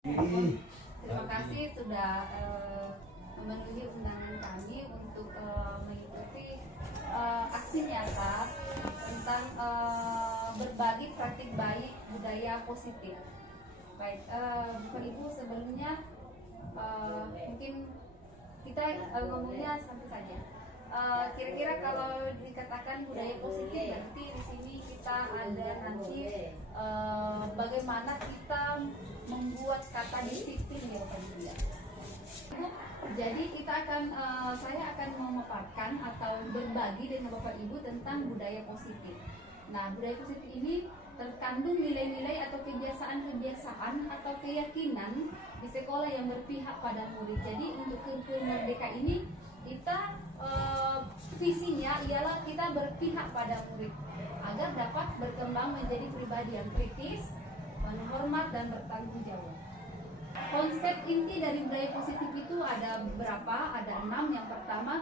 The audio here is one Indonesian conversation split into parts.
Terima kasih sudah memenuhi undangan kami untuk mengikuti aksi nyata tentang berbagi praktik baik budaya positif. Baik, Bapak Ibu, sebelumnya mungkin kita ngomongnya santai saja. Kira-kira kalau dikatakan budaya positif, nanti di sini kita ada nanti bagaimana kita membuat kata disiplin ya Bapak Ibu ya. Jadi kita akan saya akan memaparkan atau berbagi dengan Bapak Ibu tentang budaya positif. Nah, budaya positif ini terkandung nilai-nilai atau kebiasaan-kebiasaan atau keyakinan di sekolah yang berpihak pada murid. Jadi untuk kurikulum Merdeka ini kita visinya ialah kita berpihak pada murid agar dapat berkembang menjadi pribadi yang kritis, menghormat dan bertanggung jawab. Konsep inti dari budaya positif itu ada beberapa, ada 6. Yang pertama,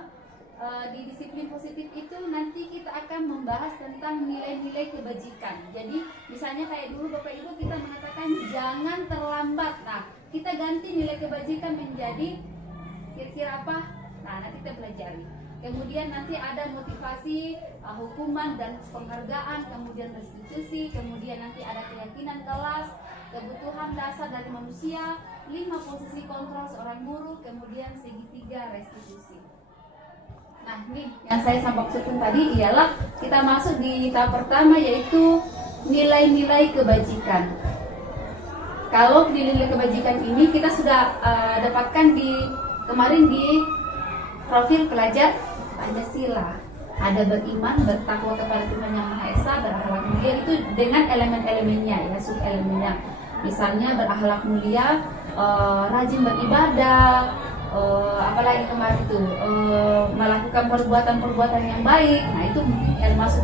di disiplin positif itu nanti kita akan membahas tentang nilai-nilai kebajikan. Jadi misalnya kayak dulu Bapak Ibu kita mengatakan jangan terlambat. Nah, kita ganti nilai kebajikan menjadi kira-kira apa? Nah, nanti kita pelajari. Kemudian nanti ada motivasi, hukuman dan penghargaan, kemudian restitusi, kemudian nanti ada keyakinan kelas, kebutuhan dasar dari manusia, 5 posisi kontrol seorang guru, kemudian segitiga restitusi. Nah, ini yang saya maksudkan tadi ialah kita masuk di tahap pertama, yaitu nilai-nilai kebajikan. Kalau nilai-nilai kebajikan ini kita sudah dapatkan kemarin di profil pelajar Pancasila. Ada beriman, bertakwa kepada Tuhan Yang Maha Esa, berakhlak mulia, itu dengan elemen-elemennya ya, sub-elemennya. Misalnya berakhlak mulia, rajin beribadah, apalagi kemarin itu melakukan perbuatan-perbuatan yang baik. Nah, itu mungkin masuk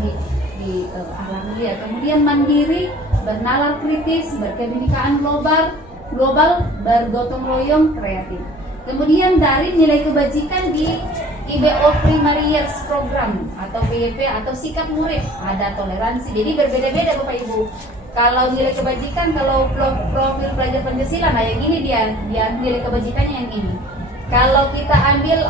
di akhlak mulia. Kemudian mandiri, bernalar kritis, berkebinekaan global, bergotong royong, kreatif. Kemudian dari nilai kebajikan di IBO Primary Years Program atau PYP atau sikap murid, ada toleransi. Jadi berbeda-beda Bapak Ibu. Kalau nilai kebajikan, kalau profil pelajar Pancasila, nah yang ini dia nilai kebajikannya yang ini. Kalau kita ambil,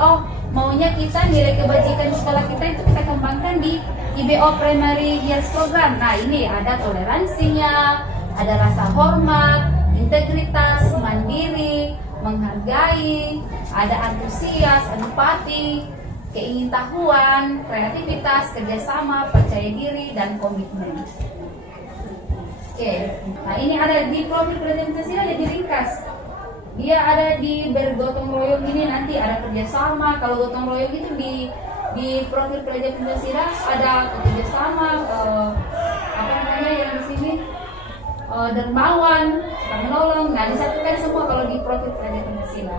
maunya kita nilai kebajikan di sekolah kita itu kita kembangkan di IBO Primary Years Program. Nah, ini ada toleransinya, ada rasa hormat, integritas, mandiri, menghargai, ada antusias, empati, keingintahuan, kreativitas, kerjasama, percaya diri, dan komitmen. Oke, nah ini ada di profil pelajar Pancasila ada diringkas. Dia ada di bergotong royong, ini nanti ada kerjasama. Kalau gotong royong itu di profil pelajar Pancasila ada kerjasama, yang di sini dermawan, suka menolong. Nah, disatukan semua kalau di profil pelajar Pancasila.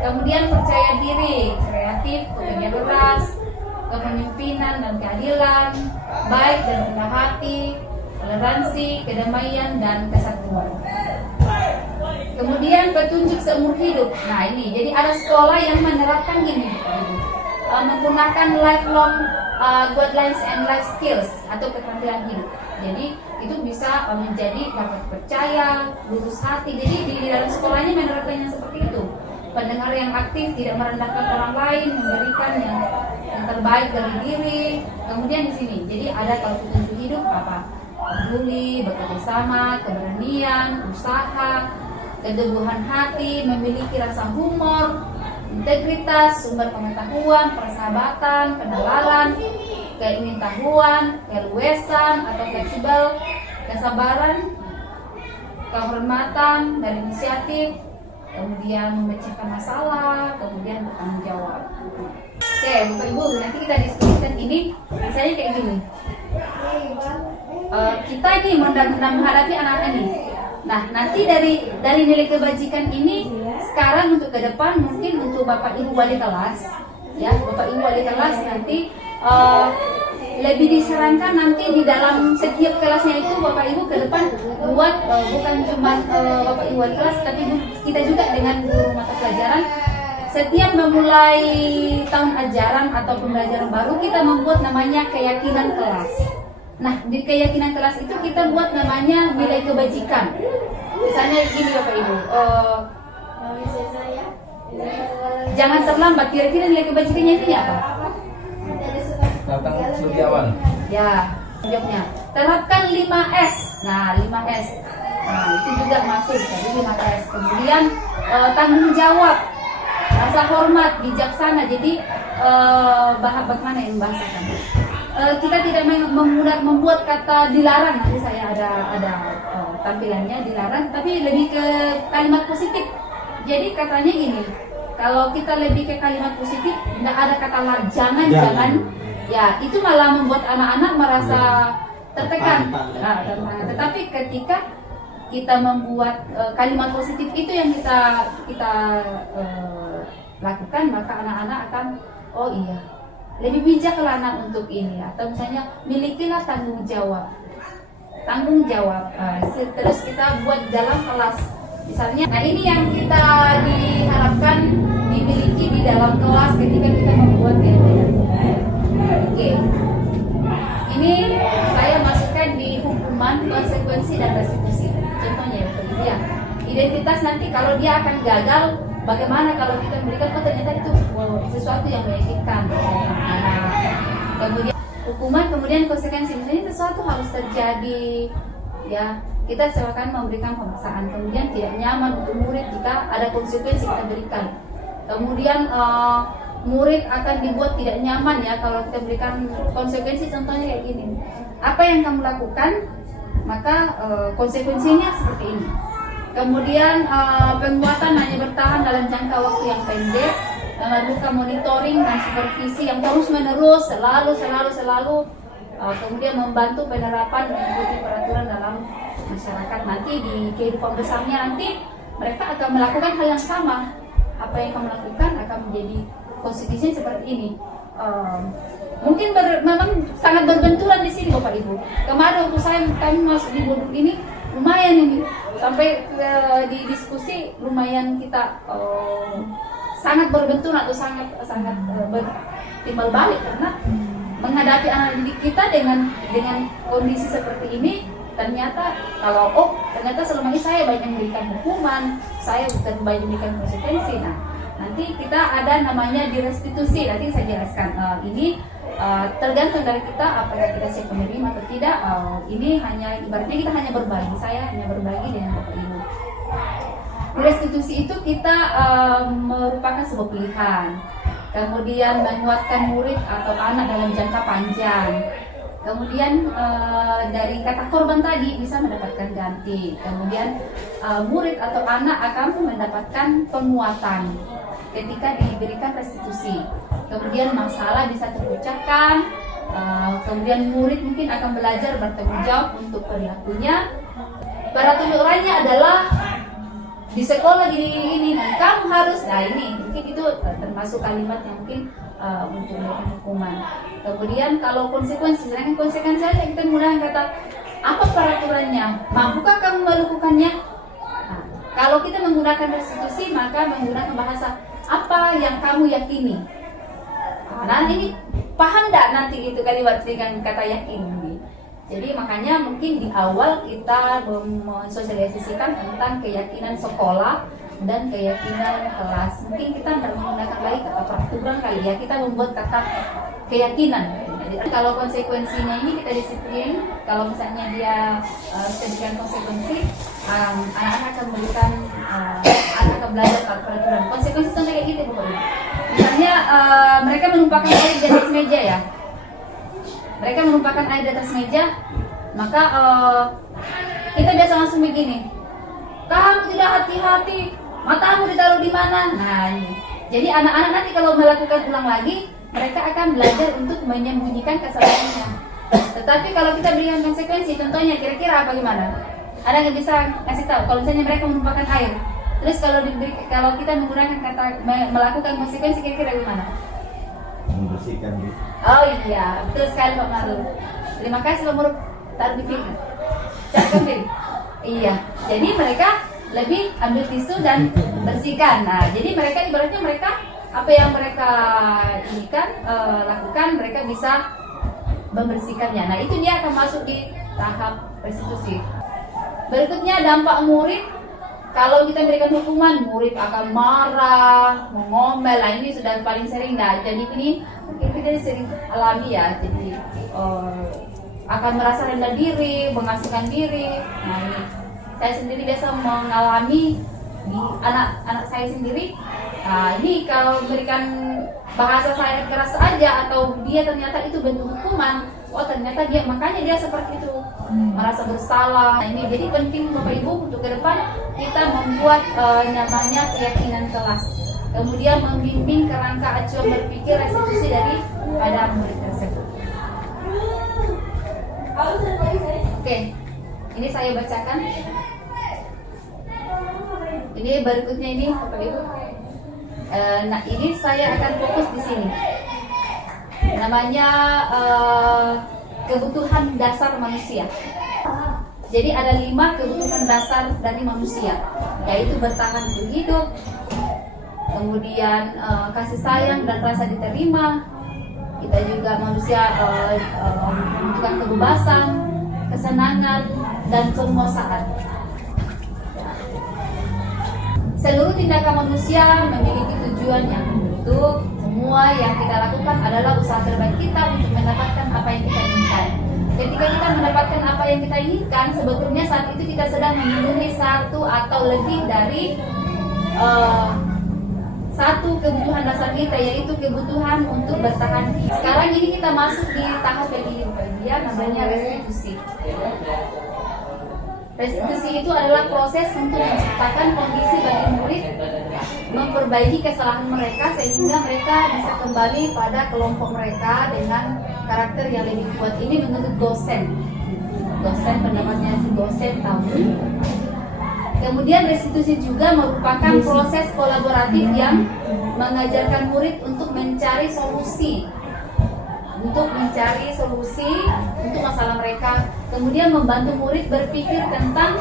Kemudian percaya diri, kreatif, pekerja keras, kepemimpinan dan keadilan, baik dan rendah hati, toleransi, kedamaian dan kesatuan. Kemudian petunjuk seumur hidup. Nah, ini jadi ada sekolah yang menerapkan gini, menggunakan lifelong guidelines and life skills atau keterampilan hidup. Jadi itu bisa menjadi dapat percaya, lurus hati. Jadi di dalam sekolahnya menerapkan yang seperti itu. Pendengar yang aktif, tidak merendahkan orang lain, memberikan yang terbaik dari diri. Kemudian di sini, jadi ada kalau petunjuk hidup apa? Peduli, bekerja sama, keberanian, usaha, keteguhan hati, memiliki rasa humor, integritas, sumber pengetahuan, persahabatan, kenalan, keingintahuan, keluasan atau fleksibel, kesabaran, kehormatan, berinisiatif, kemudian memecahkan masalah, kemudian bertanggung jawab. Oke, Bapak Ibu, nanti kita diskusikan ini, misalnya kayak gini. Kita ini menghadapi anak-anak ini. Nah, nanti dari nilai kebajikan ini sekarang untuk ke depan mungkin untuk Bapak Ibu wali kelas, ya, Bapak Ibu wali kelas nanti lebih disarankan nanti di dalam setiap kelasnya itu Bapak Ibu ke depan buat bukan cuma Bapak Ibu wali kelas, tapi kita juga dengan guru mata pelajaran. Setiap memulai tahun ajaran atau pembelajaran baru kita membuat namanya keyakinan kelas. Nah, di keyakinan kelas itu kita buat namanya nilai kebajikan. Misalnya gini Bapak Ibu, jangan terlambat. Kira-kira nilai kebajikannya itu apa? Datang lebih awal. Ya, jawabnya. Terapkan 5S. Nah, 5S. Nah, itu juga masuk dari 5S. Kemudian tanggung jawab, rasa hormat, bijaksana. Jadi bagaimana yang membahasakan? Kita tidak membuat kata dilarang. Nanti saya ada tampilannya dilarang, tapi lebih ke kalimat positif. Jadi katanya gini, kalau kita lebih ke kalimat positif, tidak ada kata jangan. Ya, itu malah membuat anak-anak merasa tertekan. Nah, tetapi ketika kita membuat kalimat positif itu yang kita lakukan, maka anak-anak akan, oh iya, lebih bijaklah anak untuk ini. Atau misalnya milikilah tanggung jawab. Terus kita buat dalam kelas misalnya. Nah, ini yang kita diharapkan dimiliki di dalam kelas ketika kita membuat KPM. Oke. Ini saya masukkan di hukuman, konsekuensi, dan restitusi. Contohnya ya, identitas nanti kalau dia akan gagal, bagaimana kalau kita memberikan, oh ternyata itu sesuatu yang menyakitkan anak. Kemudian hukuman, kemudian konsekuensi. Misalnya sesuatu harus terjadi, ya kita silakan memberikan pemaksaan. Kemudian tidak nyaman untuk murid jika ada konsekuensi kita berikan. Kemudian murid akan dibuat tidak nyaman ya kalau kita berikan konsekuensi. Contohnya kayak gini, apa yang kamu lakukan maka konsekuensinya seperti ini. Kemudian penguatan hanya bertahan dalam jangka waktu yang pendek, memerlukan monitoring dan supervisi yang terus menerus, selalu. Kemudian membantu penerapan mengikuti peraturan dalam masyarakat. Nanti di kehidupan besarnya nanti mereka akan melakukan hal yang sama. Apa yang kamu lakukan akan menjadi konsekuensinya seperti ini. Mungkin memang sangat berbenturan di sini Bapak Ibu. Kemarin waktu kami masuk di modul ini lumayan ini, sampai di diskusi lumayan kita sangat berbenturan atau sangat bertimbal balik, karena menghadapi anak didik kita dengan kondisi seperti ini. Ternyata ternyata selama ini saya banyak memberikan hukuman, saya bukan banyak memberikan konsekuensi. Nah, nanti kita ada namanya direstitusi. Nanti saya jelaskan. Ini tergantung dari kita apakah kita siap menerima atau tidak. Ini hanya ibaratnya kita hanya berbagi. Saya hanya berbagi dengan Bapak Ibu. Restitusi itu kita merupakan sebuah pilihan. Kemudian menguatkan murid atau anak dalam jangka panjang. Kemudian dari kata korban tadi bisa mendapatkan ganti. Kemudian murid atau anak akan mendapatkan penguatan ketika diberikan restitusi. Kemudian masalah bisa terpecahkan. Kemudian murid mungkin akan belajar bertanggung jawab untuk perilakunya. Peraturannya adalah di sekolah gini, kamu harus, nah ini mungkin itu termasuk kalimat yang mungkin untuk memberikan hukuman. Kemudian kalau konsekuensi, sedangkan konsekuensi saja kita menggunakan kata apa peraturannya, mampukah kamu melakukannya? Nah, kalau kita menggunakan restitusi maka menggunakan bahasa apa yang kamu yakini. Nah ini paham tidak nanti itu kalimat dengan kata yakin. Jadi makanya mungkin di awal kita mensosialisasikan tentang keyakinan sekolah dan keyakinan kelas. Mungkin kita menggunakan lagi kata peraturan kali ya, kita membuat kata keyakinan. Jadi kalau konsekuensinya ini kita disiplin, kalau misalnya dia memberikan konsekuensi, anak-anak akan memberikan anak akan belajar peraturan. Konsekuensi contoh kayak gitu pokoknya. Misalnya mereka menumpahkan air di atas meja ya. Mereka menumpahkan air di atas meja, maka kita biasa langsung begini, kamu tidak hati-hati, matamu ditaruh di mana? Nah, jadi anak-anak nanti kalau melakukan ulang lagi, mereka akan belajar untuk menyembunyikan kesalahannya. Tetapi kalau kita berikan konsekuensi, contohnya kira-kira apa gimana? Ada yang bisa kasih tahu? Kalau misalnya mereka menumpahkan air, terus kalau kita menggunakan kata melakukan konsekuensi, kira-kira gimana? Membersihkan gitu. Oh iya, betul sekali Pak Maru. Terima kasih Pak Maru. Taruh di piring. Cakep. Iya. Jadi mereka lebih ambil tisu dan bersihkan. Nah, jadi mereka ibaratnya apa yang mereka lakukan, mereka bisa membersihkannya. Nah, itu dia akan masuk di tahap restitusi. Berikutnya dampak murid. Kalau kita berikan hukuman, murid akan marah, mengomel. Nah, ini sudah paling sering. Nah, jadi ini mungkin kita sering alami ya. Jadi akan merasa rendah diri, mengasingkan diri. Nah, ini saya sendiri biasa mengalami di anak saya sendiri. Nah, ini kalau berikan bahasa saya keras saja atau dia ternyata itu bentuk hukuman, oh ternyata dia makanya dia seperti itu, merasa bersalah. Nah, ini jadi penting Bapak Ibu untuk ke depan kita membuat namanya keyakinan kelas, kemudian membimbing kerangka acuan berpikir restitusi dari pada murid tersebut. Oke, ini saya bacakan. Ini berikutnya ini Bapak Ibu. Nah, ini saya akan fokus di sini. Namanya kebutuhan dasar manusia. Jadi ada 5 kebutuhan dasar dari manusia, yaitu bertahan untuk hidup, kemudian kasih sayang dan rasa diterima. Kita juga manusia membutuhkan kebebasan, kesenangan, dan penguasaan. Seluruh tindakan manusia memiliki tujuan yang terbentuk. Semua yang kita lakukan adalah usaha terbaik kita untuk mendapatkan apa yang kita inginkan. Ketika kita mendapatkan apa yang kita inginkan, sebetulnya saat itu kita sedang memenuhi satu atau lebih dari satu kebutuhan dasar kita, yaitu kebutuhan untuk bertahan hidup. Sekarang ini kita masuk di tahap yang ini, namanya restitusi. Restitusi itu adalah proses untuk menciptakan kondisi bagi murid memperbaiki kesalahan mereka sehingga mereka bisa kembali pada kelompok mereka dengan karakter yang lebih kuat. Ini menurut dosen pendapatnya si dosen tahu. Kemudian restitusi juga merupakan proses kolaboratif yang mengajarkan murid untuk mencari solusi untuk masalah mereka, kemudian membantu murid berpikir tentang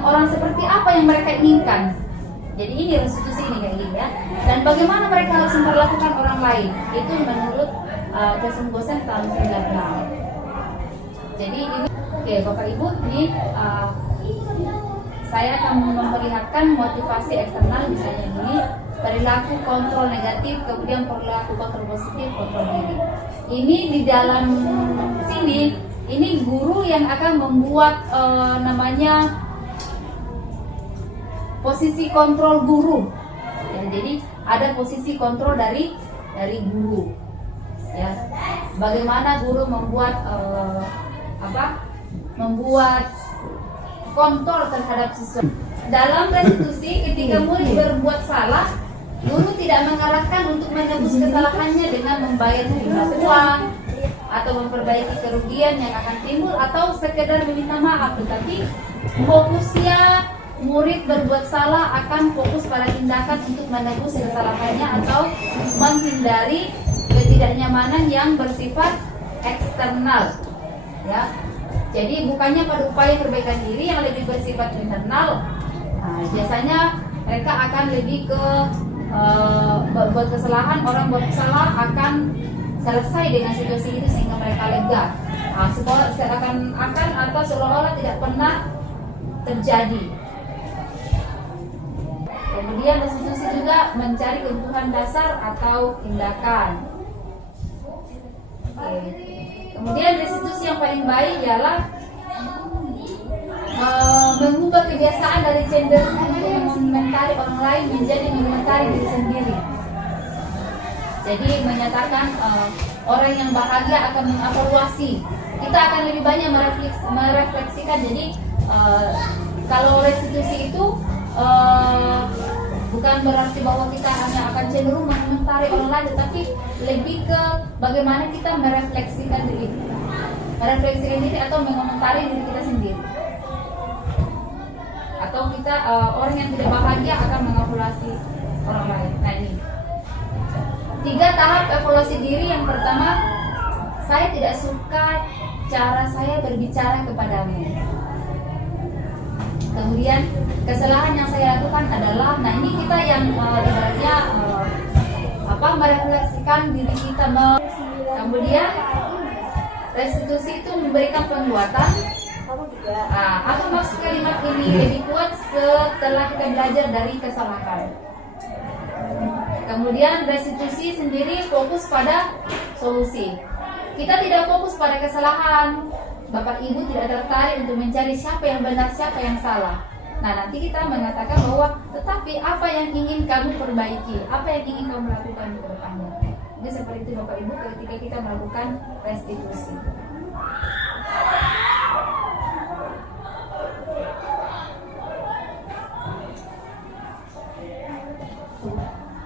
orang seperti apa yang mereka inginkan. Jadi ini restitusi ini kayak gini ya. Dan bagaimana mereka harus memperlakukan orang lain, itu menurut dosen tahun 96. Jadi ini, oke Bapak Ibu, ini saya akan memperlihatkan motivasi eksternal, misalnya ini perilaku kontrol negatif, kemudian perilaku kontrol positif, kontrol diri. Ini di dalam sini, ini guru yang akan membuat namanya posisi kontrol guru. Ya, jadi ada posisi kontrol dari guru. Ya, bagaimana guru membuat membuat kontrol terhadap siswa. Dalam restitusi, ketika murid berbuat salah, guru tidak mengarahkan untuk menebus kesalahannya dengan membayar sejumlah uang atau memperbaiki kerugian yang akan timbul atau sekedar meminta maaf, tetapi fokusnya murid berbuat salah akan fokus pada tindakan untuk menebus kesalahannya atau menghindari ketidaknyamanan yang bersifat eksternal. Ya, jadi bukannya pada upaya perbaikan diri yang lebih bersifat internal. Nah, biasanya mereka akan lebih ke buat kesalahan, orang buat salah akan selesai dengan situasi itu sehingga mereka lega. Nah, seakan-akan atau seolah-olah tidak pernah terjadi. Kemudian restitusi juga mencari kebutuhan dasar atau tindakan. Oke. Kemudian restitusi yang paling baik ialah mengubah kebiasaan dari cenderung untuk mengomentari orang lain menjadi mengomentari diri sendiri. Jadi menyatakan orang yang bahagia akan mengevaluasi. Kita akan lebih banyak merefleksikan. Jadi kalau restitusi itu bukan berarti bahwa kita hanya akan cenderung mengomentari orang lain, tetapi lebih ke bagaimana kita merefleksikan diri atau mengomentari diri kita sendiri. Atau kita orang yang tidak bahagia akan mengevaluasi orang lain. Nah, ini 3 tahap evaluasi diri. Yang pertama, saya tidak suka cara saya berbicara kepadamu. Kemudian kesalahan yang saya lakukan adalah, nah ini kita yang ibaratnya merefleksikan diri kita. Kemudian restitusi itu memberikan penguatan. Apa maksud kalimat ini? Lebih kuat setelah kita belajar dari kesalahan. Kemudian restitusi sendiri fokus pada solusi. Kita tidak fokus pada kesalahan. Bapak Ibu tidak tertarik untuk mencari siapa yang benar, siapa yang salah. Nah, nanti kita mengatakan bahwa tetapi apa yang ingin kamu perbaiki, apa yang ingin kamu lakukan ke depannya. Jadi seperti itu Bapak Ibu ketika kita melakukan restitusi.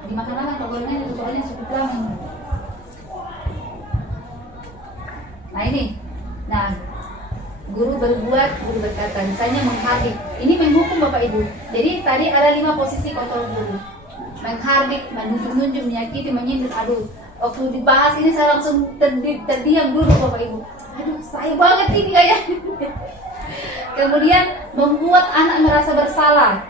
Dimakan lama gorengan itu soalnya cukup lama. Nah ini, guru berbuat, guru berkata, misalnya menghardik. Ini menghukum Bapak Ibu. Jadi tadi ada 5 posisi kontrol guru. Menghardik, menunjuk-nunjuk, menyakiti, menyindir. Aduh, waktu dibahas ini saya langsung terdiam dulu Bapak Ibu. Aduh, saya banget ini kayak. Kemudian membuat anak merasa bersalah.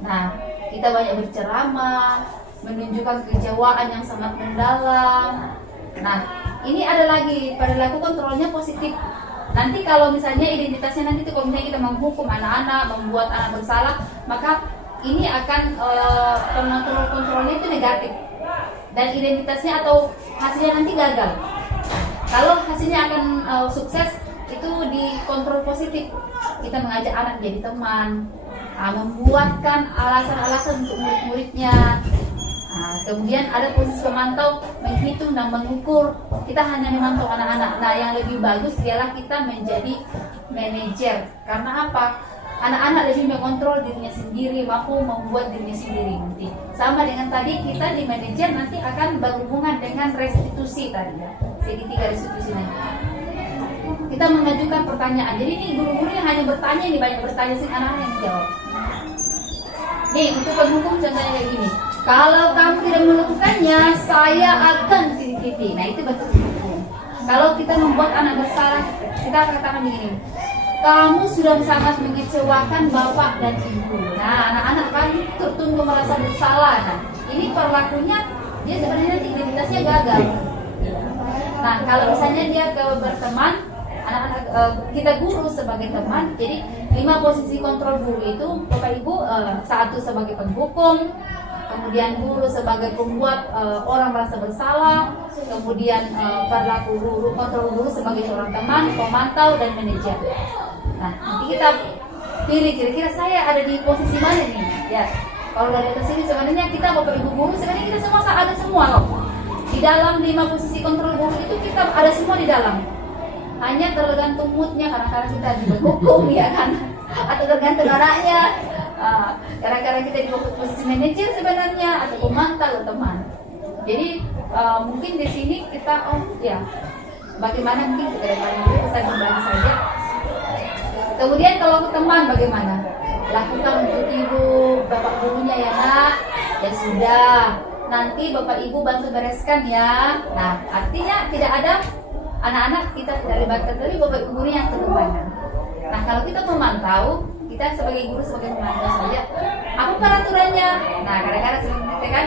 Nah, kita banyak berceramah, menunjukkan kekecewaan yang sangat mendalam. Nah, ini ada lagi perilaku kontrolnya positif. Nanti kalau misalnya identitasnya nanti kalau misalnya kita menghukum anak-anak, membuat anak bersalah, maka ini akan kontrolnya itu negatif dan identitasnya atau hasilnya nanti gagal. Kalau hasilnya akan sukses itu dikontrol positif. Kita mengajak anak jadi teman, membuatkan alasan-alasan untuk murid-muridnya. Kemudian ada posisi pemantau, menghitung dan mengukur. Kita hanya memantau anak-anak. Nah, yang lebih bagus ialah kita menjadi manajer. Karena apa? Anak-anak lebih mengontrol dirinya sendiri, mampu membuat dirinya sendiri nanti. Sama dengan tadi kita di manajer nanti akan berhubungan dengan restitusi tadi ya. Segitiga restitusi nanti. Kita mengajukan pertanyaan. Jadi ini guru-guru yang hanya bertanya, ini banyak bertanya sih anak-anak yang jawab. Nih, untuk penghukum contohnya kayak gini. Kalau kamu tidak melakukannya, saya akan titik-titik. Nah, itu bentuk hukum. Kalau kita membuat anak bersalah, kita akan katakan begini. Kamu sudah sangat mengecewakan bapak dan ibu. Nah, anak-anak kan tertunggu merasa bersalah. Nah, ini perilakunya dia sebenarnya identitasnya gagal. Nah, kalau misalnya dia berteman, anak-anak kita guru sebagai teman, jadi 5 posisi kontrol guru itu Bapak Ibu, 1 sebagai penghukum, kemudian guru sebagai pembuat orang merasa bersalah, kemudian perilaku guru, kontrol guru sebagai seorang teman, pemantau dan manajer. Nah, nanti kita pilih kira-kira saya ada di posisi mana nih? Ya, kalau dari atas sini sebenarnya kita Bapak Ibu guru sebenarnya kita semua ada semua loh. Di dalam 5 posisi kontrol guru itu kita ada semua di dalam. Hanya tergantung moodnya, kadang-kadang kita dihukum ya kan, atau tergantung anaknya. Kadang-kadang kita di posisi manajer sebenarnya atau pemantau atau teman. Jadi mungkin di sini kita bagaimana mungkin ke depannya bisa berbagi saja. Kemudian kalau ke teman bagaimana? Lakukan untuk ibu, bapak gurunya ya nak. Ya sudah. Nanti bapak ibu bantu bereskan ya. Nah, artinya tidak ada anak-anak kita tidak libatkan, tapi bapak ibu gurunya yang terdepan. Nah, kalau kita memantau, kita sebagai guru sebagai pemantau saja. Apa peraturannya? Nah, kadang-kadang seperti itu kan.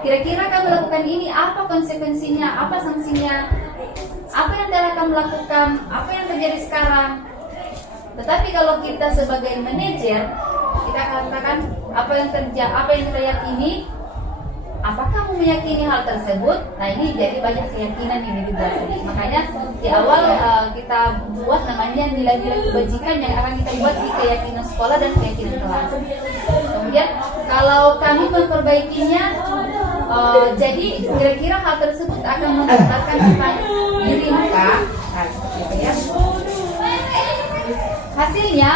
Kira-kira kamu lakukan ini, apa konsekuensinya, apa sanksinya, apa yang telah kamu lakukan, apa yang terjadi sekarang. Tetapi kalau kita sebagai manajer, kita katakan apa yang terjadi, apa yang kita yakini. Apakah kamu meyakini hal tersebut? Nah, ini jadi banyak keyakinan ini dibuat. Makanya di awal kita buat namanya nilai-nilai kebajikan yang akan kita buat di keyakinan sekolah dan keyakinan kelas. Kemudian kalau kami memperbaikinya, jadi kira-kira hal tersebut akan mendapatkan diri muka. Nah, gitu ya. Hasilnya,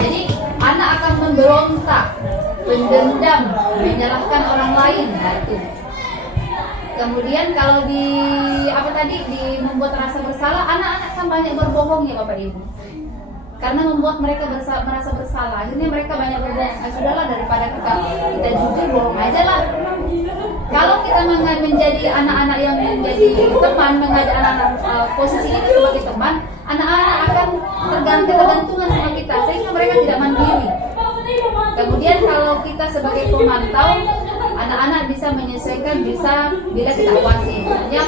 jadi anak akan memberontak, mendendam, menyalahkan orang lain. Nah, itu. Kemudian kalau di membuat rasa bersalah, anak-anak kan banyak berbohong ya Bapak Ibu. Karena membuat mereka merasa bersalah, akhirnya mereka banyak berbohong. Sudahlah, daripada kita jujur, bohong aja lah. Kalau kita menjadi anak-anak yang menjadi teman, mengajak anak-anak posisi ini sebagai teman, anak-anak akan tergantungan sama kita, sehingga mereka tidak mandiri. Kemudian kalau kita sebagai pemantau, anak-anak bisa menyesuaikan, bila kita awasi. Misalnya,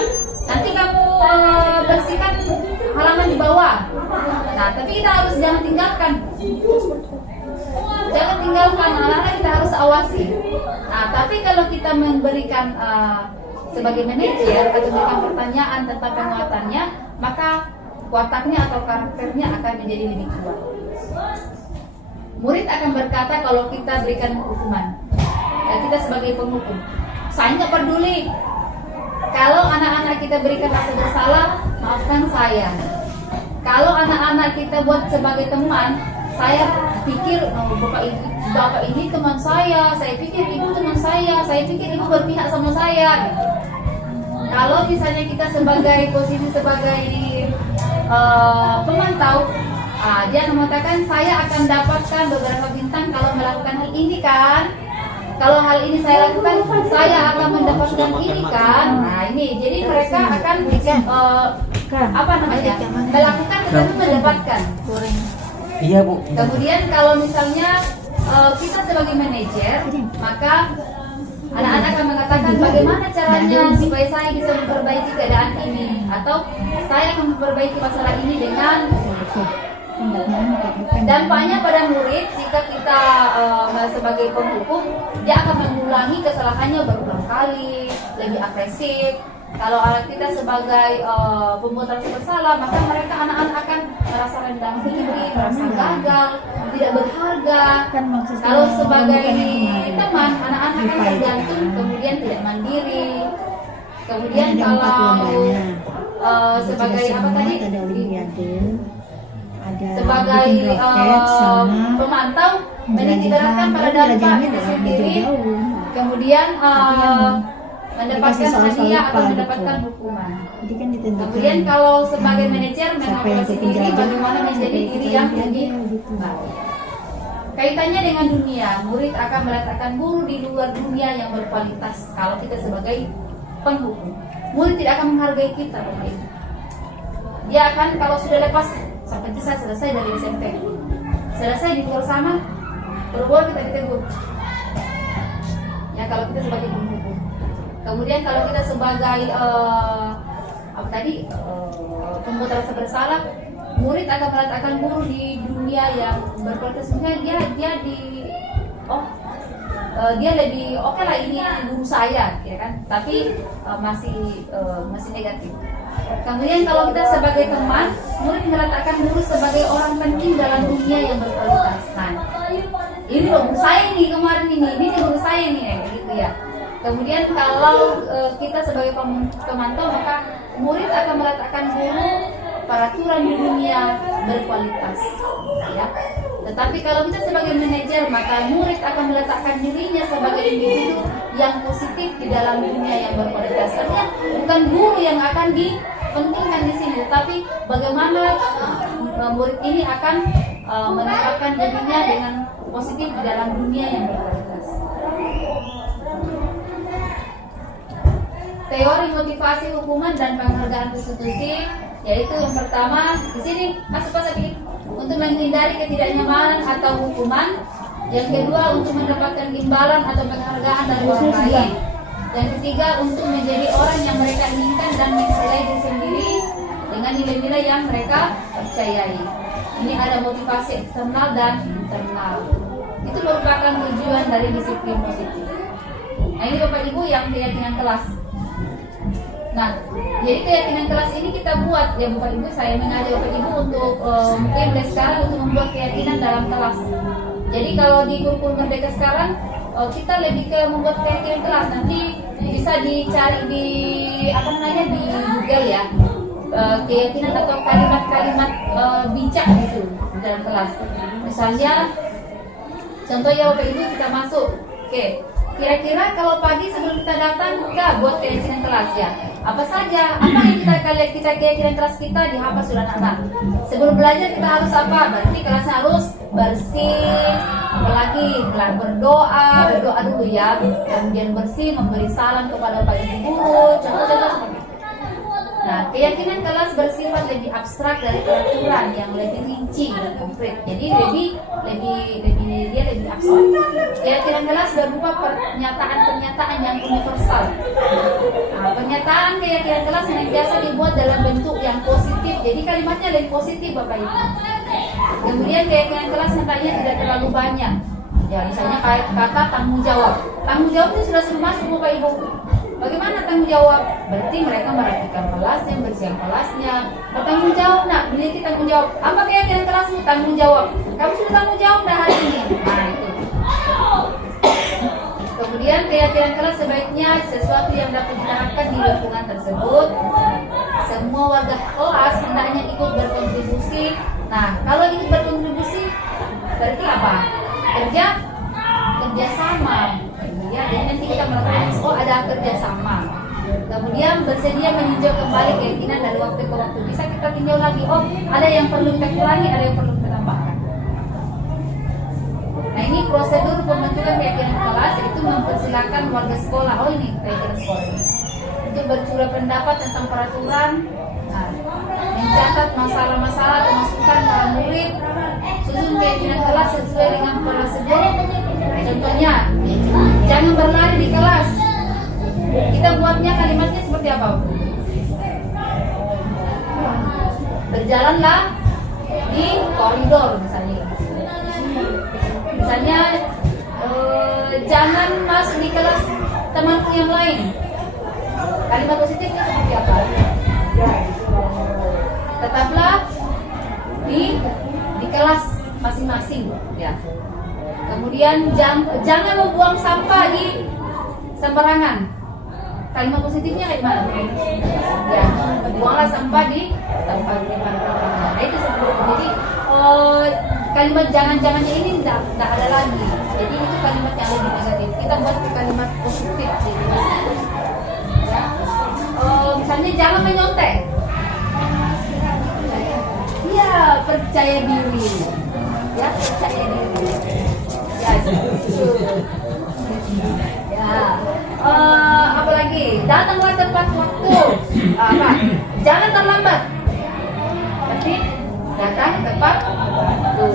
nanti kamu bersihkan halaman di bawah. Nah, tapi kita harus jangan tinggalkan. Jangan tinggalkan anak-anak, kita harus awasi. Nah, tapi kalau kita memberikan sebagai manajer atau memberikan pertanyaan tentang penguatannya, maka wataknya atau karakternya akan menjadi lebih kuat. Murid akan berkata kalau kita berikan hukuman, kita sebagai penghukum, saya nggak peduli. Kalau anak-anak kita berikan rasa bersalah, maafkan saya. Kalau anak-anak kita buat sebagai teman, saya pikir bapak ini teman saya pikir ibu teman saya pikir ibu berpihak sama saya. Kalau misalnya kita sebagai posisi sebagai pemantau, dia mengatakan saya akan dapatkan beberapa bintang kalau melakukan hal ini kan. Kalau hal ini saya lakukan, saya akan mendapatkan ini kan. Nah ini, jadi mereka akan melakukan tetapi mendapatkan. Iya Bu. Kemudian kalau misalnya kita sebagai manajer, maka anak-anak akan mengatakan bagaimana caranya supaya saya bisa memperbaiki keadaan ini, atau saya akan memperbaiki masalah ini dengan dampaknya pada murid. Jika kita sebagai penghukum, dia akan mengulangi kesalahannya berulang kali, lebih agresif. Kalau anak kita sebagai pembuat rasa bersalah, maka mereka anak-anak akan merasa rendah diri, merasa gagal, tidak berharga. Kalau sebagai teman, anak-anak akan tergantung, kemudian tidak mandiri. Kemudian kalau sebagai apa tadi? Sebagai pemantau, menitikberatkan pada dampak itu sendiri. Kemudian mendapatkan hadiah atau mendapatkan hukuman. Kemudian kalau sebagai manajer mengevaluasi diri bagaimana menjadi diri yang lebih baik. Kaitannya dengan dunia, murid akan meletakkan guru di luar dunia yang berkualitas. Kalau kita sebagai penghukum, murid tidak akan menghargai kita. Dia akan kalau sudah lepas sampai saya selesai dari SMP, selesai di luar sana, berbuat kita ditegur. Ya kalau kita sebagai penghukum. Kemudian kalau kita sebagai pembuat rasa bersalah, murid akan meletakkan guru di dunia yang berkualitas. Mungkin dia lebih oke lah, ini guru saya, ya kan? Tapi masih negatif. Kemudian kalau kita sebagai teman, murid meletakkan guru sebagai orang penting dalam dunia yang berkualitas. Nah, ini loh guru saya nih kemarin ini guru saya nih, kayak gitu ya. Kemudian kalau kita sebagai pemantau, maka murid akan meletakkan guru peraturan di dunia berkualitas, ya. Tetapi kalau kita sebagai manajer, maka murid akan meletakkan dirinya sebagai individu yang positif di dalam dunia yang berkualitas. Artinya bukan guru yang akan dipentingkan di sini, tetapi bagaimana murid ini akan menempatkan dirinya dengan positif di dalam dunia yang berkualitas. Teori motivasi hukuman dan penghargaan institusi, yaitu yang pertama di sini masuk pasal ini untuk menghindari ketidaknyamanan atau hukuman. Yang kedua untuk mendapatkan imbalan atau penghargaan dari orang lain. Yang ketiga untuk menjadi orang yang mereka inginkan dan menghargai diri sendiri dengan nilai-nilai yang mereka percayai. Ini ada motivasi eksternal dan internal. Itu merupakan tujuan dari disiplin positif. Nah ini Bapak Ibu yang keyakinan kelas. Nah, jadi keyakinan kelas ini kita buat ya Bapak Ibu, saya mengajak Bapak Ibu untuk mungkin mulai sekarang untuk membuat keyakinan dalam kelas. Jadi kalau di kurikulum Merdeka sekarang kita lebih ke membuat keyakinan kelas. Nanti bisa dicari di di Google ya, keyakinan atau kalimat-kalimat bijak gitu dalam kelas. Misalnya contoh ya Bapak Ibu, kita masuk, oke. Kira-kira kalau pagi sebelum kita datang, kita buat keyakinan kelas ya. Apa saja, apa yang kita keyakinan kelas kita dihafal sudah anak-anak. Sebelum belajar kita harus apa? Berarti kelasnya harus bersih, apalagi berdoa dulu ya. Kemudian bersih, memberi salam kepada Pak Ibu guru, contoh-contoh seperti itu. Nah, keyakinan kelas bersifat lebih abstrak dari peraturan yang lebih rinci dan konkret. Jadi dia lebih abstrak. Keyakinan kelas berupa pernyataan-pernyataan yang universal. Nah, pernyataan keyakinan kelas senantiasa dibuat dalam bentuk yang positif. Jadi kalimatnya lebih positif Bapak Ibu. Kemudian keyakinan kelas hendaknya tidak terlalu banyak. Ya misalnya kayak kata tanggung jawab. Tanggung jawab itu sudah masuk Bapak Ibu. Bagaimana tanggung jawab? Berarti mereka merapikan kelasnya, bersiap kelasnya, bertanggung jawab. Nah, memiliki tanggung jawab. Apa keyakinan kelasmu? Tanggung jawab. Kamu sudah tanggung jawab dah hari ini. Nah itu. Kemudian keyakinan kelas sebaiknya sesuatu yang dapat diterapkan di lingkungan tersebut. Semua warga kelas hendaknya ikut berkontribusi. Nah, kalau ikut berkontribusi berarti apa? Kerjasama. Ya, jadi nanti kita melakukan ada kerjasama. Kemudian bersedia meninjau kembali keyakinan dari waktu ke waktu. Bisa kita tinjau lagi. Oh, ada yang perlu kita kurangi, ada yang perlu kita tambahkan. Nah, ini prosedur pembentukan keyakinan kelas, itu mempersilahkan warga sekolah. Oh, ini keyakinan sekolah ini. Untuk bercurah pendapat tentang peraturan, nah, mencatat masalah-masalah masukan para murid, susun keyakinan kelas sesuai dengan prosedur. Contohnya, jangan berlari di kelas. Kita buatnya kalimatnya seperti apa? Berjalanlah di koridor misalnya. Misalnya jangan masuk di kelas temanku yang lain. Kalimat positifnya seperti apa? Tetaplah di kelas masing-masing, ya. Kemudian jangan membuang sampah di sembarangan. Kalimat positifnya kayak mana? Ya, buanglah sampah di tempat di mana. Nah, itu seperti itu. Jadi kalimat jangan-jangannya ini tidak ada lagi. Jadi itu kalimat yang lebih negatif. Kita buat kalimat positif. Jadi, ya. Misalnya jangan menyontek. Iya, percaya diri. Ya, percaya diri. Ya, itu. Ya. Apalagi datanglah tepat waktu. Apa? Jangan terlambat. Berarti datang tepat waktu.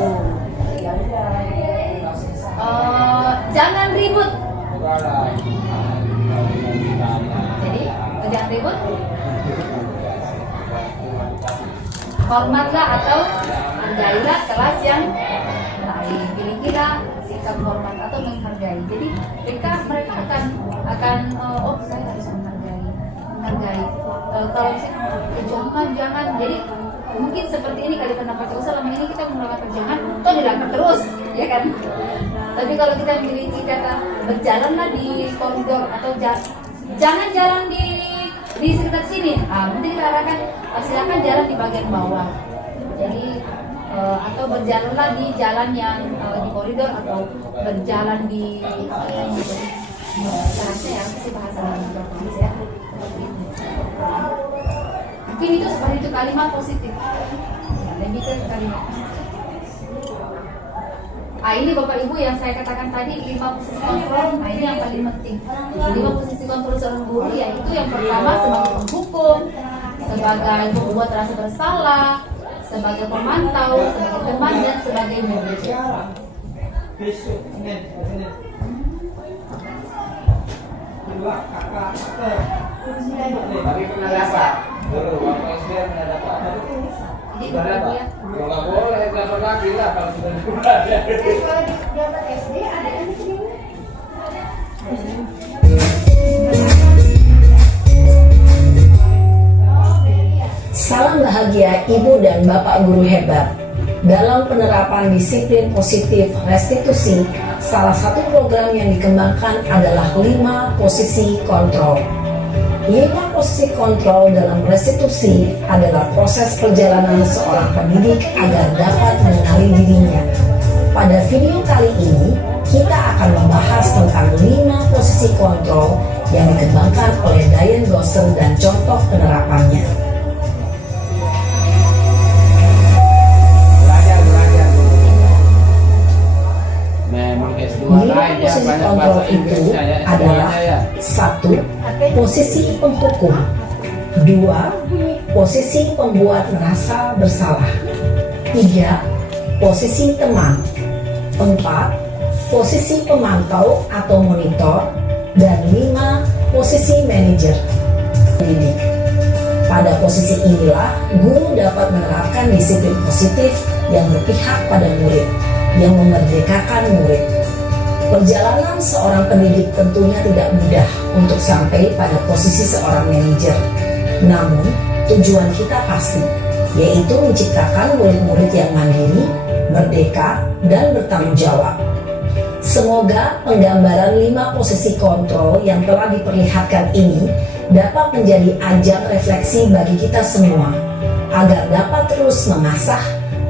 Jangan ribut. Jadi jangan ribut. Hormatlah atau hargailah kelas yang lain. Pilih-pilih sikap hormat atau menghargai. Jadi mereka akan oh saya harus menghargai. Kalau misalnya jangan. Jadi mungkin seperti ini kali pendapat selama ini kita menggunakan jangan, toh dilanggar terus, ya kan? Tapi kalau kita memiliki kata berjalanlah di koridor atau jangan jalan di sekitar sini. Nanti kita arahkan silakan jalan di bagian bawah. Jadi atau berjalanlah di jalan yang di koridor atau berjalan di bahasa ya, sih bahasa ya. Mungkin itu seperti itu kalimat positif. Ya, lebih ke kalimat. Ini Bapak Ibu yang saya katakan tadi 5 posisi kontrol. Nah ini yang paling penting. 5 posisi kontrol seorang guru yaitu yang pertama sebagai penghukum, sebagai pembuat rasa bersalah, sebagai pemantau, sebagai teman dan sebagai manajer. Tapi pernah dapat dulu waktu SD pernah dapat. Sudah dapat. Kalau nggak boleh dapat lagi lah kalau sudah ada. Kalau dapat SD ada yang sini. Salam bahagia Ibu dan Bapak guru hebat. Dalam penerapan disiplin positif restitusi, salah satu program yang dikembangkan adalah 5 posisi kontrol. 5 posisi kontrol dalam restitusi adalah proses perjalanan seorang pendidik agar dapat mengenali dirinya. Pada video kali ini, kita akan membahas tentang 5 posisi kontrol yang dikembangkan oleh Diane Gosser dan contoh penerapannya. Lima posisi kontrol itu adalah 1. Posisi penghukum, 2. Posisi pembuat merasa bersalah, 3. Posisi teman, 4. Posisi pemantau atau monitor, dan 5. Posisi manajer. mendidik. Pada posisi inilah, guru dapat menerapkan disiplin positif yang berpihak pada murid, yang memerdekakan murid. Perjalanan seorang pendidik tentunya tidak mudah untuk sampai pada posisi seorang manajer. Namun, tujuan kita pasti, yaitu menciptakan murid-murid yang mandiri, merdeka, dan bertanggung jawab. Semoga penggambaran 5 posisi kontrol yang telah diperlihatkan ini dapat menjadi ajang refleksi bagi kita semua, agar dapat terus mengasah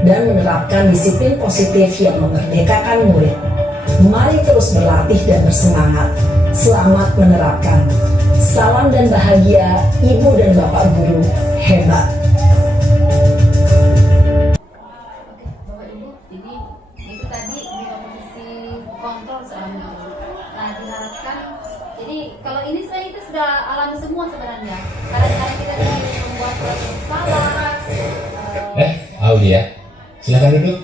dan menerapkan disiplin positif yang memerdekakan murid. Mari terus berlatih dan bersemangat. Selamat menerapkan. Salam dan bahagia Ibu dan Bapak Guru hebat. Oke, Bapak Ibu, jadi itu tadi di posisi kontrol seorang guru. Nah, diharapkan, jadi kalau ini sebenarnya kita sudah alami semua sebenarnya. Kadang-kadang kita membuat proses salah. Aulia, silakan duduk.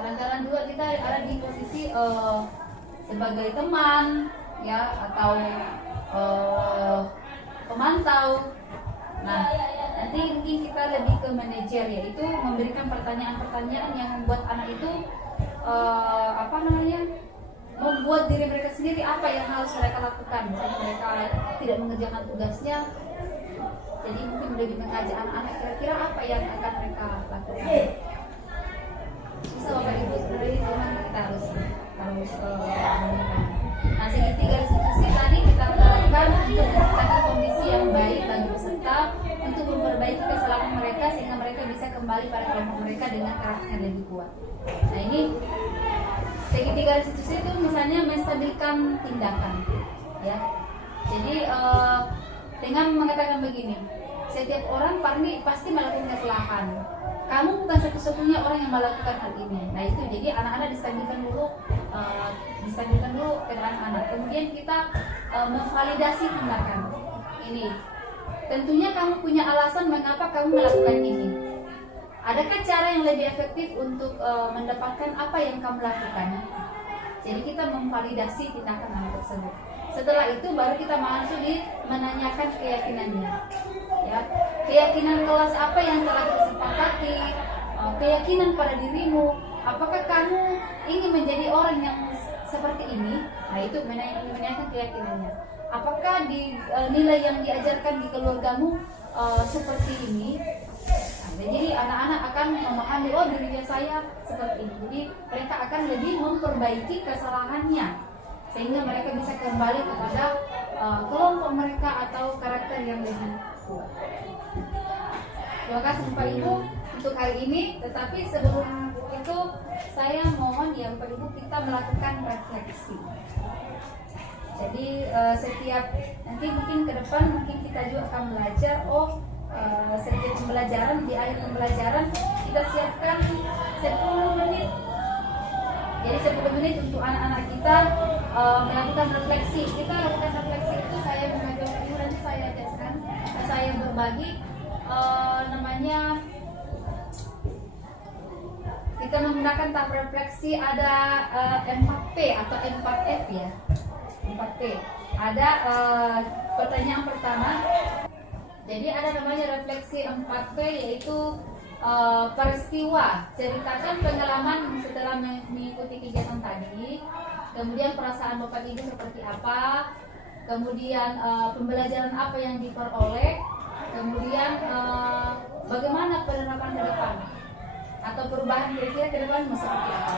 Kadang-kadang juga kita ada di posisi sebagai teman, ya, atau pemantau. Nah, nanti mungkin kita lebih ke manajer, yaitu memberikan pertanyaan-pertanyaan yang membuat anak itu membuat diri mereka sendiri apa yang harus mereka lakukan. Misalnya mereka tidak mengerjakan tugasnya, jadi mungkin lebih mengajak anak-anak kira-kira apa yang akan mereka lakukan. Bisa Bapak Ibu, sebenarnya memang kita harus nah, segitiga institusi tadi kita lakukan untuk menciptakan kondisi yang baik bagi peserta, untuk memperbaiki kesalahan mereka sehingga mereka bisa kembali pada kelompok mereka dengan karakter yang lebih kuat. Nah, ini segitiga institusi itu misalnya menstabilkan tindakan, ya. Jadi dengan mengatakan begini, setiap orang pasti melakukan kesalahan. Kamu bukan satu-satunya orang yang melakukan hal ini. Nah, itu jadi anak-anak distabilkan dulu keterangan anak. Kemudian kita memvalidasi tindakan ini. Tentunya kamu punya alasan mengapa kamu melakukan ini. Adakah cara yang lebih efektif untuk mendapatkan apa yang kamu lakukan? Jadi kita memvalidasi tindakan anak tersebut. Setelah itu baru kita masuk di menanyakan keyakinannya. Ya, keyakinan kelas apa yang telah kita sepakati, keyakinan pada dirimu. Apakah kamu ingin menjadi orang yang seperti ini? Nah, itu menanyakan keyakinannya. Apakah di nilai yang diajarkan di keluargamu seperti ini? Nah, jadi anak-anak akan memahami, oh dirinya saya seperti ini. Jadi mereka akan lebih memperbaiki kesalahannya, sehingga mereka bisa kembali kepada kelompok mereka atau karakter yang lebih kuat. Terima kasih Bapak Ibu untuk hari ini. Tetapi sebelum itu saya mohon ya Bapak Ibu kita melakukan refleksi. Jadi setiap nanti mungkin ke depan mungkin kita juga akan belajar. Setiap pembelajaran, di akhir pembelajaran kita siapkan 10 menit. Jadi 10 menit untuk anak-anak kita melakukan refleksi. Kita lakukan refleksi itu saya mengajak Ibu, nanti saya ajarkan, saya berbagi namanya, kita menggunakan tahap refleksi ada 4P atau 4F ya. 4P. Ada pertanyaan pertama. Jadi ada namanya refleksi 4P, yaitu peristiwa, ceritakan pengalaman setelah mengikuti kegiatan tadi, kemudian perasaan Bapak Ibu seperti apa, kemudian pembelajaran apa yang diperoleh, kemudian bagaimana penerapan ke depan atau perubahan kira-kira ke depan seperti apa.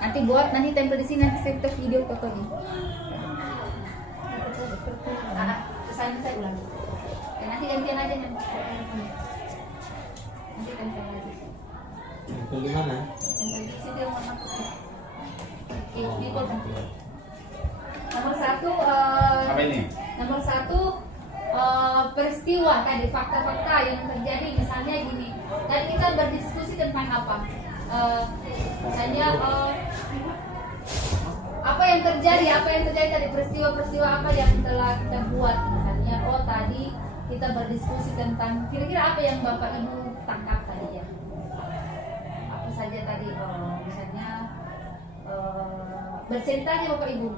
Nanti tempel di sini, nanti saya tutup video foto nih. Saya ulang. Nanti gantian aja nih. Nanti tempel lagi. Tempel di mana? Tempel di situ yang warna putih. Oke, di foto. Nomor 1 Apa ini? Nomor 1 peristiwa tadi, fakta-fakta yang terjadi. Misalnya gini, tadi kita berdiskusi tentang apa? Misalnya apa yang terjadi tadi, peristiwa-peristiwa apa yang telah kita buat. Misalnya tadi kita berdiskusi tentang kira-kira apa yang Bapak Ibu tangkap tadi ya, apa saja tadi, misalnya bercerita aja Bapak Ibu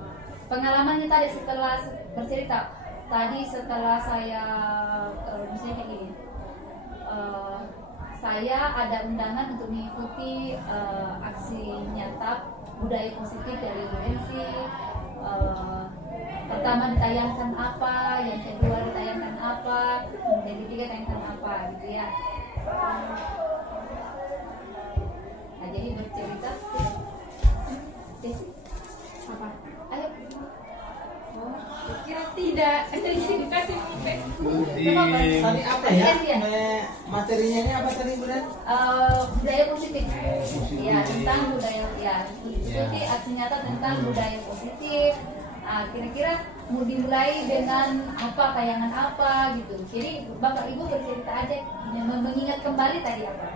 pengalamannya tadi setelah bercerita tadi setelah saya misalnya kayak gini, saya ada undangan untuk mengikuti aksi nyata budaya positif dari UNC. Pertama ditayangkan apa, yang kedua ditayangkan apa, yang ketiga ditayangkan apa gitu ya. Nah, jadi bercerita apa? Ayo. Oh, kira tidak. Jadi dikasih bupe. Tadi apa ya? Iya. Materinya ini apa tadi Bunda? Budaya positif. Ya, tentang budaya ya. Jadi aksi nyata tentang budaya positif. Nah, kira-kira mau dimulai dengan apa, tayangan apa gitu. Jadi Bapak Ibu bercerita aja, mengingat kembali tadi apa.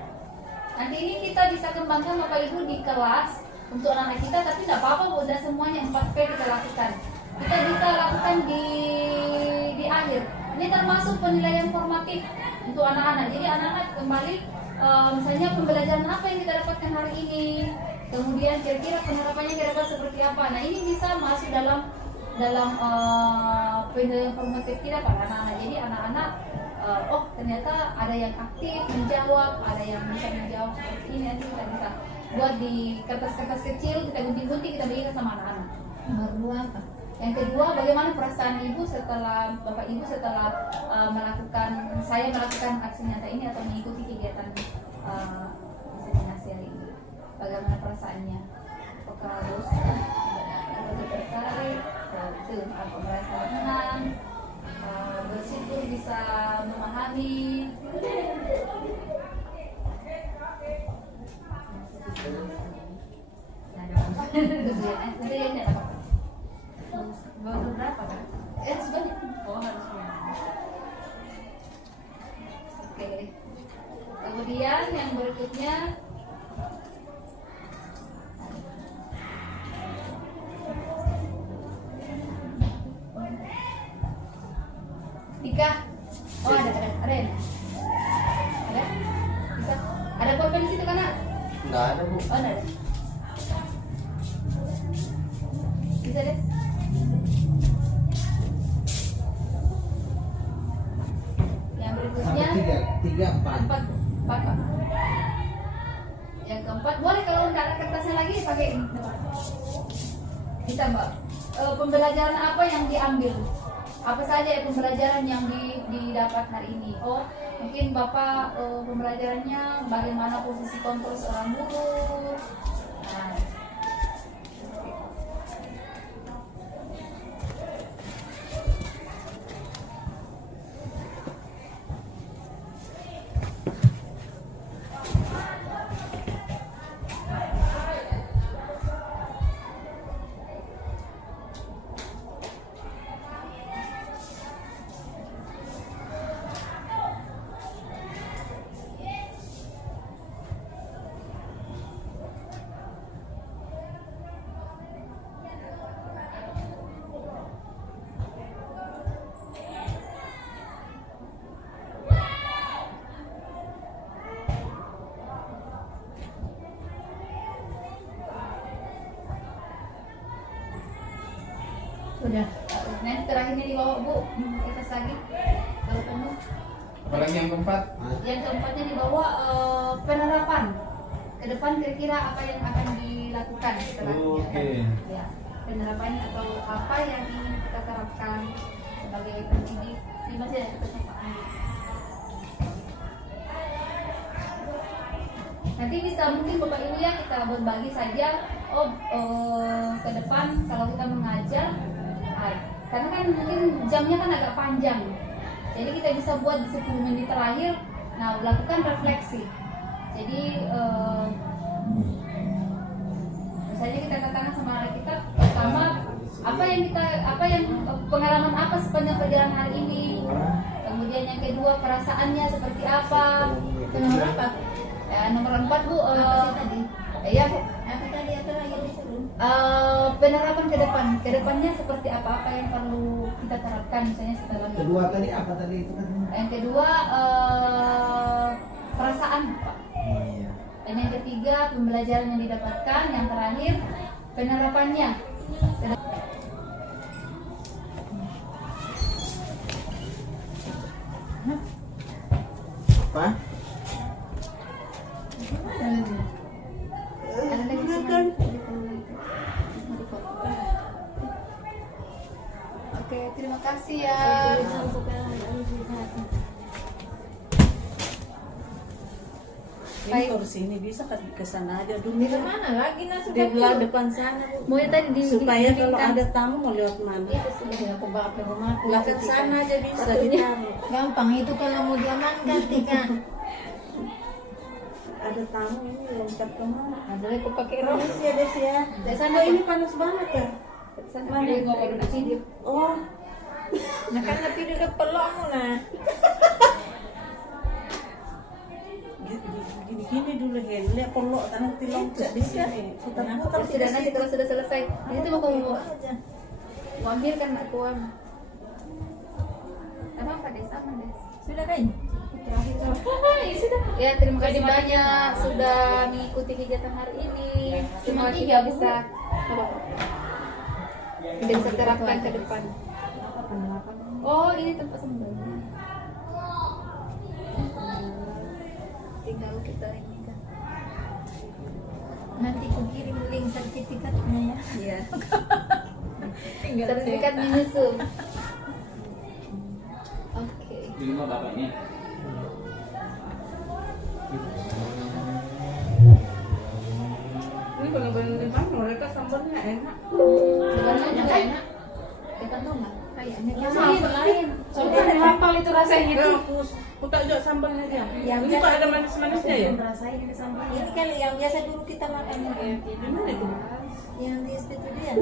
Nanti ini kita bisa kembangkan Bapak Ibu di kelas untuk anak-anak kita, tapi tidak apa-apa Bu, dan semuanya 4P kita lakukan. Kita bisa lakukan di akhir. Ini termasuk penilaian formatif untuk anak-anak. Jadi anak-anak kembali misalnya pembelajaran apa yang kita dapatkan hari ini, kemudian kira-kira penerapannya kira-kira seperti apa. Nah ini bisa masuk dalam penilaian formatif kita pada anak-anak. Jadi anak-anak oh ternyata ada yang aktif menjawab, ada yang bisa menjawab seperti ini. Nanti kita bisa buat di kertas-kertas kecil, kita gunting-gunting, kita bagikan sama anak-anak. Kedua apa? Yang kedua, bagaimana perasaan ibu setelah bapak ibu setelah saya melakukan aksi nyata ini atau mengikuti kegiatan inseminasi hari ini? Bagaimana perasaannya? Apakah bosan? Apakah tertarik? Itu aku merasa senang, bersyukur bisa memahami. Baru berapa kan? Sebanyak. Oh harus banyak. Oke. Kemudian yang berikutnya Ika. Oh ada. Ada? Bisa? Ada pulpen di situ kan? Nggak ada Bu. Oh ada. Bisa deh. Yang berikutnya empat. Yang keempat boleh kalau nggak ada kertasnya lagi pakai ini. Bisa Mbak. Pembelajaran apa yang diambil? Apa saja ya pembelajaran yang didapat hari ini? Oh mungkin Bapak pembelajarannya bagaimana posisi kontrol seorang guru. Nah, sudah. Nanti terakhirnya dibawa Bu, kertas lagi kalau penuh. Apalagi yang keempat? Yang keempatnya dibawa penerapan ke depan kira-kira apa yang akan dilakukan setelahnya. Oke. Ya, penerapannya atau apa yang ingin kita terapkan sebagai pendidik di masa yang kita capai. Nanti bisa mungkin Bapak Ibu ya kita berbagi saja. Ke depan kalau kita mengajar, karena kan mungkin jamnya kan agak panjang. Jadi kita bisa buat di 10 menit terakhir, nah lakukan refleksi. Jadi misalnya kita katakan sama anak kita, pertama apa yang pengalaman apa sepanjang perjalanan hari ini. Kemudian yang kedua perasaannya seperti apa. Nomor apa? Ya, nomor 4 Bu. Tadi? Ya Bu. Apa tadi apa lagi disuruh? Penerapan ke depannya seperti apa yang perlu kita terapkan misalnya setelah Kedua tadi apa tadi itu kan? yang kedua perasaan Pak. Iya. Dan yang ketiga pembelajaran yang didapatkan, yang terakhir penerapannya. Apa? Ada lagi sini. Oke, terima kasih ya. Ini kursi ini bisa ke sana aja dulu. Di mana lagi nasi Di belah depan sana, Bu. Mau ya tadi di Supaya di- kalau kan. ada tamu mau lewat mana? itu sudah aku bawa ke rumah. Lah ke sana aja bisa ditaruh. Gampang itu kalau mau diamankan Tika. Ada tamu ini lompat ke mana? Ada aku pakai rok. Panas ya Des ya. Dari sana, Kok Pak. ini panas banget ya? Sana dia ngobrol di sini. Oh, Nah kan tapi udah pelong nah. gini dulu Hen. Lihat pelok tanah tilongcat di sini. Putar-putar Ya, sudah nanti kalau sudah selesai. Itu mau kamu aja. mau ambil kan Mbak Kuam. Apa Des sama Des? Sudah kan? Ya terima kasih banyak sudah mengikuti kegiatan hari ini. Semoga kita bisa kita bisa terapkan ke depan. Oh ini tempat sembelnya. Tinggal kita ini kan. Nanti aku kirim link sertifikatnya ya. Iya. Tinggal Sertifikat menyusul. Oke. Di rumah bapaknya. Ini benar-benar di mana? Mereka sambalnya enak. Sebenarnya juga enak. Kita tahu nggak? kayaknya kan Sambal lain. Soalnya ada sambal itu rasanya Ya, tuh. aku tak juga sambalnya aja. Yang Ini kok ada manis-manisnya ya? rasain ada sambal. Ini kali yang biasa dulu kita makan Di mana itu? yang di situ dia.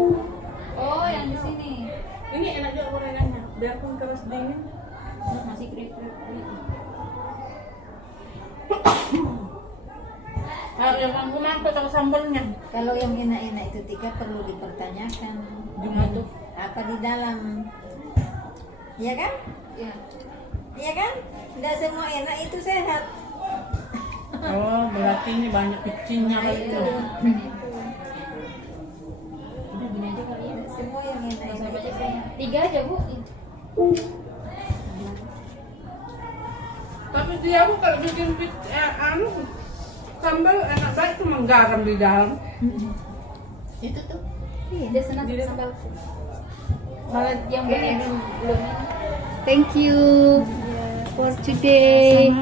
Oh yang di sini. Ini enak juga gorengannya. Biarpun keras dingin. Masih krep-krep. Kalau yang aku mampu tahu sambalnya. Kalau yang enak-enak itu Tika perlu dipertanyakan. Gimana tuh? Apa di dalam? Iya kan? Ya. Iya kan? Tidak semua enak itu sehat. Oh, berarti ini banyak picinnya Nah, kali itu. itu. Udah gini aja kali ya. Semua yang enak-enak Sama aja itu saya. sehat. 3 aja Bu. Tapi dia aku kalau bikin sambal enak baik cuma garam di dalam. Itu tuh. Iya, dia senang sambal. Malah yang belum ini. Thank you for today.